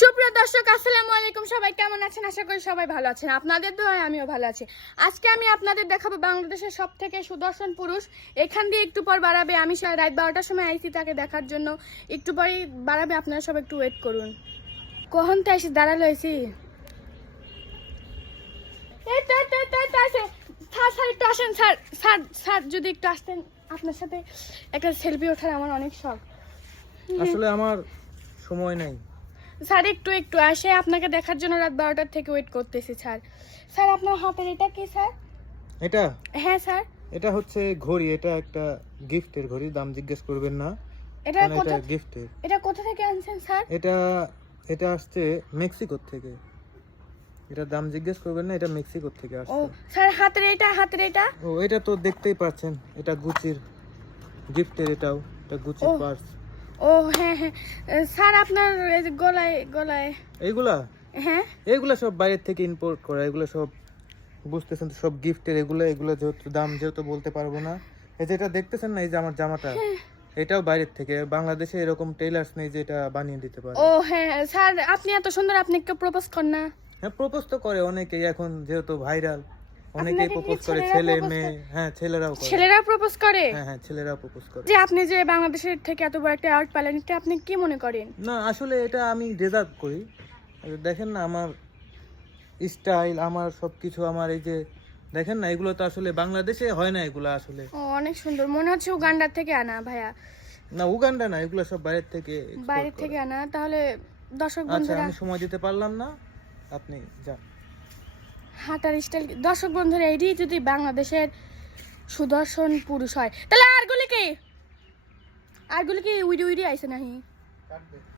সুপ্রিয় দর্শক আসসালামু আলাইকুম, সবাই কেমন আছেন? আশা করি সবাই ভালো আছেন। আপনাদের দোয়ায় আমিও ভালো আছি। আজকে আমি আপনাদের দেখাবো বাংলাদেশের সব থেকে সুদর্শন পুরুষ। এখান দিয়ে একটু পর বাড়াবে, আমি রাত 12টার সময় আইছি তাকে দেখার জন্য। একটু পরেই বাড়াবে, আপনারা সব একটু ওয়েট করুন। কখন তো এসে দাঁড়ালো এসি স্যার একটু আসেন স্যার। স্যার স্যার যদি একটু আসতেন, আপনার সাথে একটা সেলফি ওঠার আমার অনেক শখ। আসলে আমার সময় নাই। স্যার একটু একটু আসে, আপনাকে দেখার জন্য রাত 12টার থেকে ওয়েট করতেছি স্যার। স্যার আপনার হাতের এটা কি স্যার? এটা হ্যাঁ স্যার। এটা হচ্ছে ঘড়ি, এটা একটা গিফটের ঘড়ি, দাম জিজ্ঞেস করবেন না, এটা কারণ কোথা এটা গিফটের। এটা কোথা থেকে আনছেন স্যার? এটা এটা আসছে মেক্সিকো থেকে। এটা দাম জিজ্ঞেস করবেন না, এটা মেক্সিকো থেকে ও আসছে। স্যার হাতের এটা ও এটা তো দেখতেই পাচ্ছেন, এটা গুচির গিফটের, এটা গুচির ও। পার্স। ও হ্যাঁ হ্যাঁ স্যার আপনার এই যে গলায় গলায় এইগুলা হ্যাঁ এইগুলা সব বাইরের থেকে ইম্পোর্ট করা, এগুলো সব বুঝতেছেন তো, সব গিফটের। এগুলো যেহেতু দাম যেহেতু বলতে পারবো না। এই যে এটা দেখতেছেন না, এই যে আমার জামাটা, এটাও বাইরের থেকে। বাংলাদেশে এরকম টেইলার্স নেই যে এটা বানিয়ে দিতে পারে। ও হ্যাঁ স্যার আপনি এত সুন্দর, আপনি একটু প্রপোজ কর না। হ্যাঁ, প্রপোজ তো করে অনেকেই, এখন যেহেতু ভাইরাল অনেকেই আপনাকে কি প্রপোজ করে, ছেলেরা ছেলে propose মেয়ে। করে? হ্যাঁ, ছেলেরাও করে। ছেলেরা প্রপোজ করে? হ্যাঁ হ্যাঁ, ছেলেরাও প্রপোজ করে। যে আপনি যে বাংলাদেশের থেকে এত বড় একটা অ্যাওয়ার্ড পেলেন, এটা আপনি কি মনে করেন? না আসলে এটা আমি ডিজার্ভ করি। দেখেন না আমার স্টাইল, আমার সবকিছু, আমার এই যে দেখেন না, এগুলো তো আসলে বাংলাদেশে হয় না, এগুলো আসলে। ও অনেক সুন্দর, মনে হচ্ছে উগান্ডার থেকে আনা ভাইয়া। না উগান্ডা না, এগুলো সব বাইরের থেকে export বাইরের করা। থেকে আনা। তাহলে দর্শক আচ্ছা, বন্ধুরা আমি সময় দিতে পারলাম না, আপনি যান। হাঁটার স্টাইল, দর্শক বন্ধুরা এটি যদি বাংলাদেশের সুদর্শন পুরুষ হয়, তাহলে আরগুলি কি উইডি উইডি আইছে নাহি?